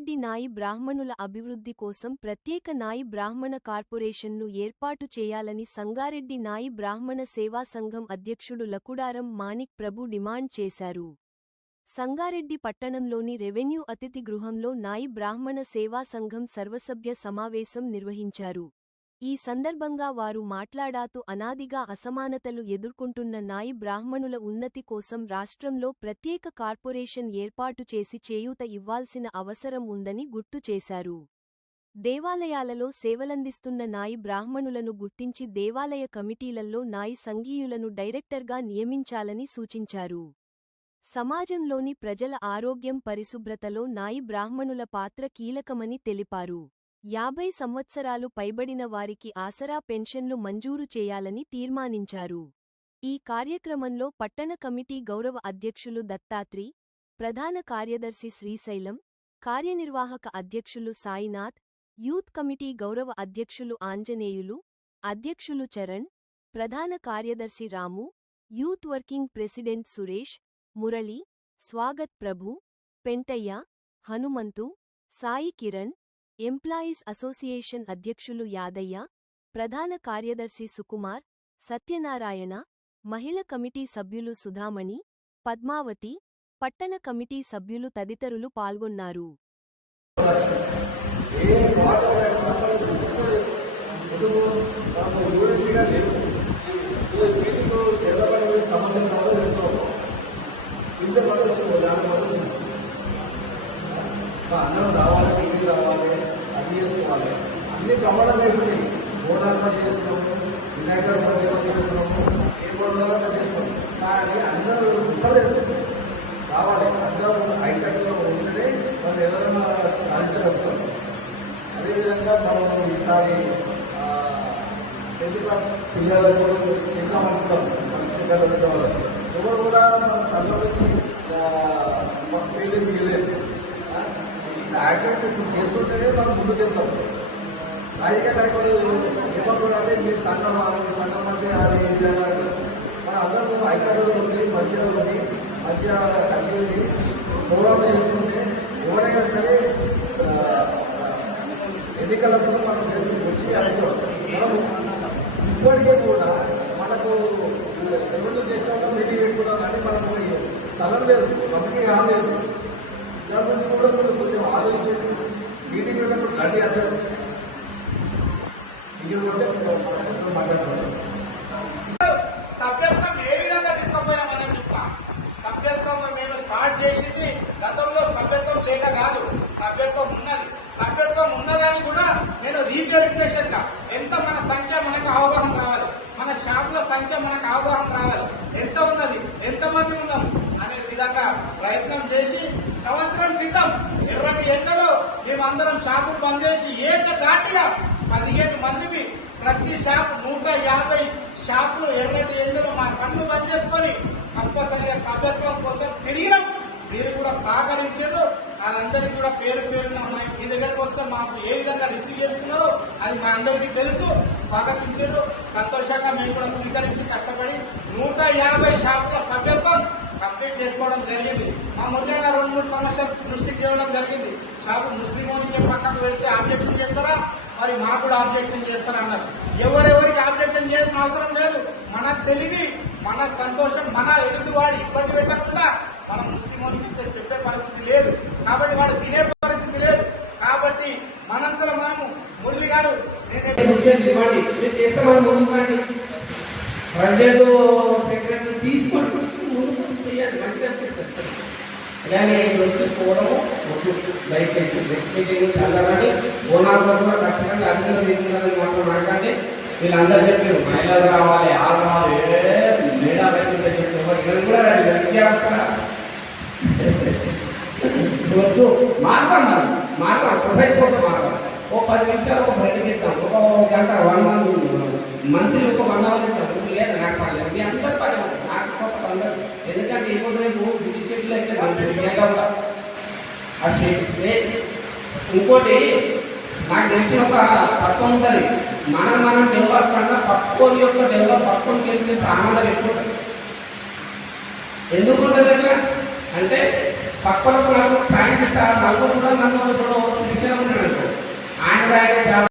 సంగారెడ్డి నాయి బ్రాహ్మణుల అభివృద్ధి కోసం ప్రత్యేక నాయి బ్రాహ్మణ కార్పొరేషన్ను ఏర్పాటు చేయాలని సంగారెడ్డి నాయి బ్రాహ్మణ సేవా సంఘం అధ్యక్షుడు లకుడారం మాణిక్ ప్రభు డిమాండ్ చేశారు. సంగారెడ్డి పట్టణంలోని రెవెన్యూ అతిథి గృహంలో నాయి బ్రాహ్మణ సేవా సంఘం సర్వసభ్య సమావేశం నిర్వహించారు. ఈ సందర్భంగా వారు మాట్లాడాతూ అనాదిగా అసమానతలు ఎదుర్కొంటున్న నాయి బ్రాహ్మణుల ఉన్నతి కోసం రాష్ట్రంలో ప్రత్యేక కార్పొరేషన్ ఏర్పాటు చేసి చేయూత ఇవ్వాల్సిన అవసరం ఉందని గుర్తు చేశారు. దేవాలయాలలో సేవలందిస్తున్న నాయి బ్రాహ్మణులను గుర్తించి దేవాలయ కమిటీలలో నాయి సంఘీయులను డైరెక్టర్గా నియమించాలని సూచించారు. సమాజంలోని ప్రజల ఆరోగ్యం పరిశుభ్రతలో నాయి బ్రాహ్మణుల పాత్ర కీలకమని తెలిపారు. 50 సంవత్సరాలు పైబడిన వారికి ఆసరా పెన్షన్లు మంజూరు చేయాలని తీర్మానించారు. ఈ కార్యక్రమంలో పట్టణ కమిటీ గౌరవ అధ్యక్షులు దత్తాత్రి, ప్రధాన కార్యదర్శి శ్రీశైలం, కార్యనిర్వాహక అధ్యక్షులు సాయినాథ్, యూత్ కమిటీ గౌరవ అధ్యక్షులు ఆంజనేయులు, అధ్యక్షులు చరణ్, ప్రధాన కార్యదర్శి Ramu, youth working president Suresh, Murali, Swagat Prabhu, Pentaiah, Hanumanthu, Sai Kiran, employees association అధ్యక్షులు యాదయ్య, ప్రధాన కార్యదర్శి సుకుమార్, సత్యనారాయణ, మహిళ కమిటీ సభ్యులు సుధామణి, పద్మావతి, పట్టణ కమిటీ సభ్యులు తదితరులు పాల్గొన్నారు. అందరం రావాలి, టీవీ రావాలి, అది చేసుకోవాలి. అన్ని ప్రమాణం అయిపోయి బోనాలు చేస్తున్నాము, వినాయకుడు పండుగ చేస్తున్నాము, ఏ బోనాలు చేస్తాము. కానీ అందరూ విసలేదు రావాలి. అందరూ హైటెక్లో ఉంటేనే మనం ఎవరైనా సాధించగలుగుతాం. అదేవిధంగా మనం ఈసారి 10th క్లాస్ పిల్లలకు చేద్దామనుకుంటాం. పరిస్థితులు ఎవరు కూడా మన సంబంధించి ఫెయిలింగ్ మిగిలేదు. యాక్టివిటీస్ చేస్తుంటేనే మనం ముందుకు వెళ్తాం. రాజకీయ నాయకులు ఏమంటున్నారంటే మీ సంఘం అంటే అది మన అందరూ ఐక్యతలో ఉంది, మంచిగా ఉంది, మంచిగా కలిసి ఉంది, గౌరవం చేస్తుంటే ఎవరైనా సరే ఎన్నికలతో మనం వచ్చి అడుగుతాం. మనం ఇప్పటికే కూడా మనకు రెవెన్యూ చేసిన మీటింగ్ పెట్టుకున్నాం, కానీ మనకు స్థలం లేదు, కమిటీ రాలేదు. దాని కూడా కొంచెం ఆలోచించండి. మీటింగ్ పెట్టినప్పుడు గట్టి అర్థం మాట్లాడుతున్నాం. సభ్యత్వం ఏ విధంగా తీసుకుపోయామని చెప్పా. సభ్యత్వం మేము స్టార్ట్ చేసింది గతంలో సభ్యత్వం లేక కాదు, సభ్యత్వం ఉన్నది. సభ్యత్వం ఉన్నదని కూడా నేను రీవెరిఫికేషన్ గా ఎంత మన సంఖ్య మనకు అవగాహన రావాలి, మన షాపుల సంఖ్య మనకు అవగాహన రావాలి, ఎంత ఉన్నది, ఎంతమంది ఉన్నాం అనే విధంగా ప్రయత్నం చేసి సంవత్సరం క్రితం ఎర్రటి ఎండలో మేమందరం షాపులు బంద్ చేసి ఏకధాటిగా 15 మందివి ప్రతి షాపు 150 షాపులు ఎర్రటి ఎండలో మా కళ్ళు బంద్ చేసుకొని కంపల్సరిగా సభ్యత్వం కోసం తిరిగినాం. మీరు కూడా సహకరించారు. వాళ్ళందరికీ కూడా పేరు పేరున మీ దగ్గరకు వస్తే మాకు ఏ విధంగా రిసీవ్ చేసుకున్నారో అది మా అందరికీ తెలుసు. స్వాగతించారు. సంతోషంగా మేము కూడా స్వీకరించి కష్టపడి 150 షాపుల సభ్యత్వం కంప్లీట్ చేసుకోవడం జరిగింది. మా ముఖ్యంగా 2-3 సమస్యలు దృష్టికి చేయడం జరిగింది. షాపు ముస్లింకి పక్కకు వెళ్తే ఆబ్జెక్షన్ చేస్తారా, మరి మాకు కూడా ఆబ్జెక్షన్ చేస్తారా అన్నారు. ఎవరెవరికి ఆబ్జెక్షన్ చేయాల్సిన అవసరం లేదు. మన తెలివి, మన సంతోషం, మన ఎదుటివాడు ఇబ్బంది పెట్టకుండా మనం ముస్లింకి చెప్పే పరిస్థితి లేదు. కాబట్టి వాడు వినే పరిస్థితి లేదు. కాబట్టి మనంతలో మనము మురళి గారు చేస్తే మనం ముందుకు ప్రెసిడెంట్ సెక్రటరీ తీసుకొని ముందుకు చేయాలి, మంచిగా అనిపిస్తుంది. అలాగే వచ్చి పోవడము దయచేసి నెక్స్ట్ మీటింగ్ చదవండి. ఓనార్లో కూడా ఖచ్చితంగా అధికంగా తీసుకుందని మాట్లాడండి. వీళ్ళందరూ చెప్పారు మహిళలు రావాలి, ఆ రావాలి, మేడా వ్యక్తిగా చెప్తారు. ఇక్కడ కూడా రండి, విద్యావస్థ వద్దు, మాట్లాడతాం సొసైటీ కోసం మాట్లాడతాం. ఓ 10 నిమిషాలు ఒక బయటకి ఇస్తాం, ఒక గంట 1 మంత్లీ ఒక 1 అవర్ ఇస్తాం. లేదు నాకు పడలేదు, మీ అందరు పని నాకు అందరు. ఎందుకంటే ఈ రోజు రేపు బిజీ షెడ్యూల్ అయితే కూడా ఆ షేట్ ఇస్తే. ఇంకోటి నాకు తెలిసిన ఒక తత్వం ఉంటుంది, మనం డెవలప్ కన్నా పట్టుకొని యొక్క డెవలప్ పట్టుకొని వెళ్ళి ఆనందం ఎక్కువ ఉంటుంది. ఎందుకు ఉంటుంది అట్లా అంటే పక్కలకు నలుగురు సాయం చేస్తారు, నలుగురు కూడా నన్ను ఇప్పుడు శ్రీశైలం ఉన్నాడు, ఆయన